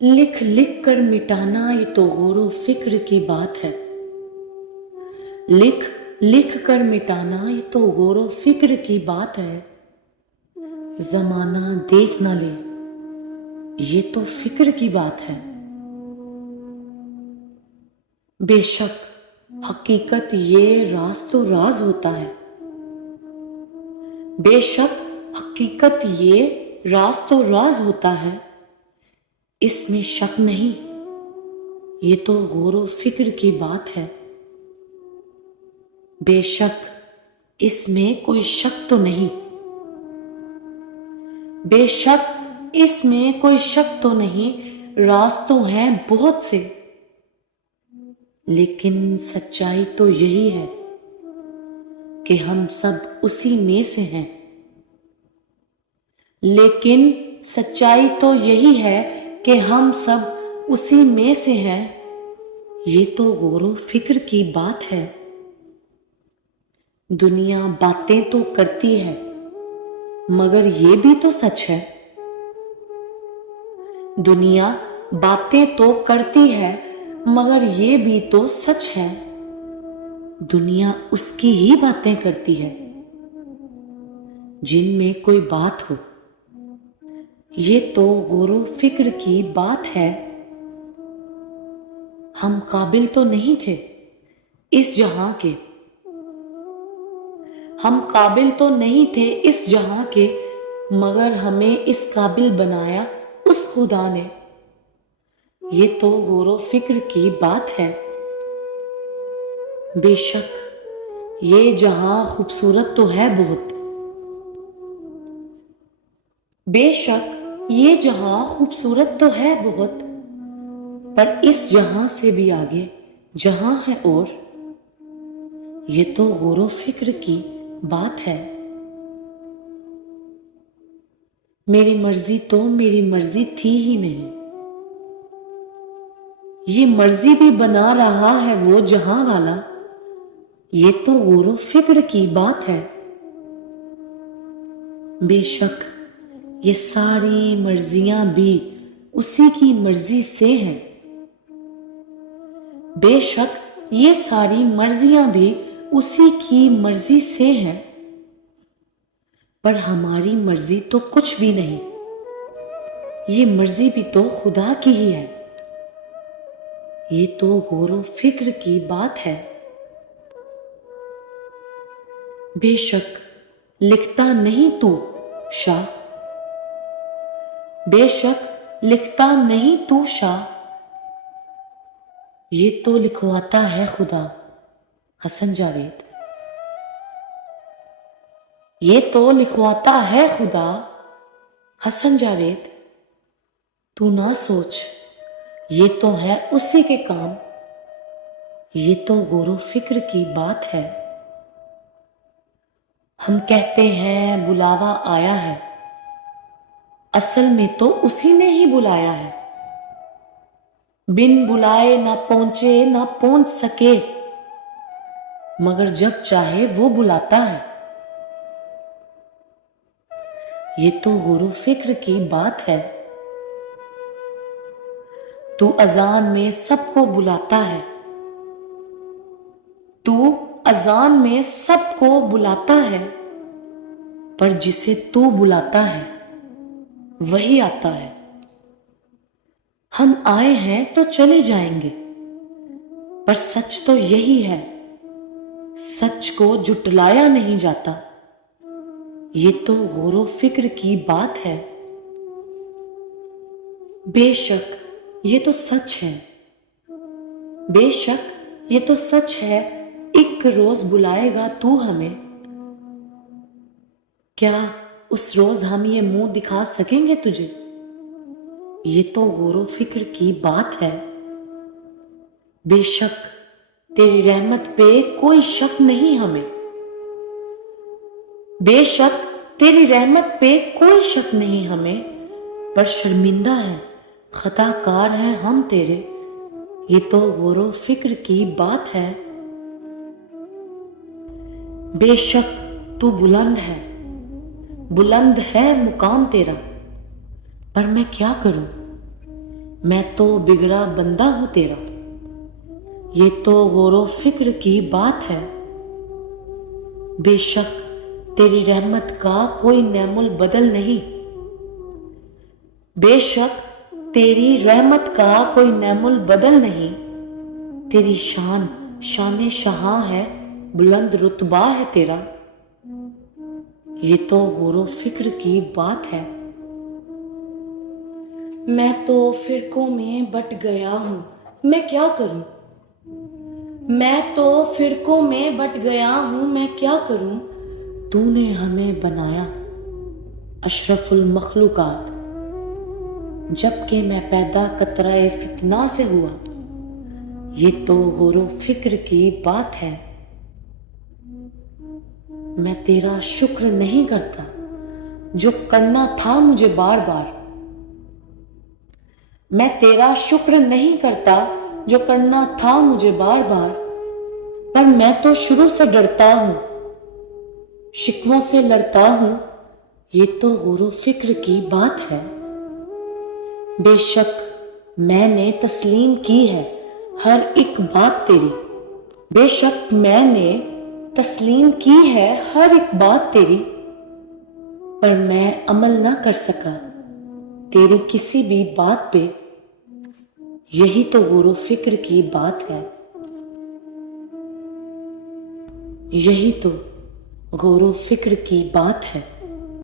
लिख लिख कर मिटाना ये तो गौर फिक्र की बात है। लिख लिख कर मिटाना ये तो गौर फिक्र की बात है। जमाना देख ना ले ये तो फिक्र की बात है। बेशक हकीकत ये राज तो राज होता है। बेशक हकीकत ये राज तो राज होता है। इसमें शक नहीं ये तो गौर फिक्र की बात है। बेशक इसमें कोई शक तो नहीं, बेशक इसमें कोई शक तो नहीं। राज तो हैं बहुत से, लेकिन सच्चाई तो यही है कि हम सब उसी में से हैं। लेकिन सच्चाई तो यही है कि हम सब उसी में से हैं। ये तो गौर फिक्र की बात है। दुनिया बातें तो करती है मगर ये भी तो सच है। दुनिया बातें तो करती है मगर ये भी तो सच है। दुनिया उसकी ही बातें करती है जिनमें कोई बात हो। ये तो गौर फिक्र की बात है। हम काबिल तो नहीं थे इस जहां के, हम काबिल तो नहीं थे इस जहां के, मगर हमें इस काबिल बनाया उस खुदा ने। ये तो गौर फिक्र की बात है। बेशक ये जहां खूबसूरत तो है बहुत, बेशक ये जहां खूबसूरत तो है बहुत, पर इस जहां से भी आगे जहां है और। ये तो गौर फिक्र की बात है। मेरी मर्जी तो मेरी मर्जी थी ही नहीं, ये मर्जी भी बना रहा है वो जहां वाला। ये तो गौर फिक्र की बात है। बेशक ये सारी मर्जियां भी उसी की मर्जी से हैं। बेशक ये सारी मर्जियां भी उसी की मर्जी से हैं, पर हमारी मर्जी तो कुछ भी नहीं। ये मर्जी भी तो खुदा की ही है। ये तो गौर फिक्र की बात है। बेशक लिखता नहीं तू शाह, बेशक लिखता नहीं तू शाह। ये तो लिखवाता है खुदा हसन जावेद। ये तो लिखवाता है खुदा हसन जावेद। तू ना सोच ये तो है उसी के काम। ये तो गौर फिक्र की बात है। हम कहते हैं बुलावा आया है, असल में तो उसी ने ही बुलाया है। बिन बुलाए ना पहुंचे ना पहुंच सके, मगर जब चाहे वो बुलाता है। ये तो गौर फिक्र की बात है। तू अजान में सबको बुलाता है, तू अजान में सबको बुलाता है, पर जिसे तू बुलाता है वही आता है। हम आए हैं तो चले जाएंगे, पर सच तो यही है, सच को जुटलाया नहीं जाता। ये तो गौर फिक्र की बात है। बेशक ये तो सच है, बेशक ये तो सच है। एक रोज बुलाएगा तू हमें, क्या उस रोज हम ये मुंह दिखा सकेंगे तुझे? ये तो गौर फिक्र की बात है। बेशक तेरी रहमत पे कोई शक नहीं हमें, बेशक तेरी रहमत पे कोई शक नहीं हमें, पर शर्मिंदा है खताकार हैं हम तेरे। ये तो गौर फिक्र की बात है। बेशक तू बुलंद है, बुलंद है मुकाम तेरा, पर मैं क्या करूं میں تو بگڑا بندہ ہوں تیرا، یہ تو غور و فکر کی بات ہے۔ بے شک تیری رحمت کا کوئی نعم البدل نہیں، بے شک تیری رحمت کا کوئی نعم البدل نہیں۔ تیری شان شان شہاں ہے، بلند رتبہ ہے تیرا، یہ تو غور و فکر کی بات ہے۔ میں تو فرقوں میں بٹ گیا ہوں، میں کیا کروں؟ میں تو فرقوں میں بٹ گیا ہوں، میں کیا کروں؟ تو نے ہمیں بنایا اشرف المخلوقات، جبکہ میں پیدا قطرہ فتنہ سے ہوا، یہ تو غور و فکر کی بات ہے۔ میں تیرا شکر نہیں کرتا جو کرنا تھا مجھے بار بار، میں تیرا شکر نہیں کرتا جو کرنا تھا مجھے بار بار، پر میں تو شروع سے ڈرتا ہوں، شکووں سے لڑتا ہوں، یہ تو غور و فکر کی بات ہے۔ بے شک میں نے تسلیم کی ہے ہر ایک بات تیری، بے شک میں نے تسلیم کی ہے ہر ایک بات تیری، پر میں عمل نہ کر سکا تیری کسی بھی بات پہ، یہی تو غور و فکر کی بات ہے، یہی تو غور و فکر کی بات ہے۔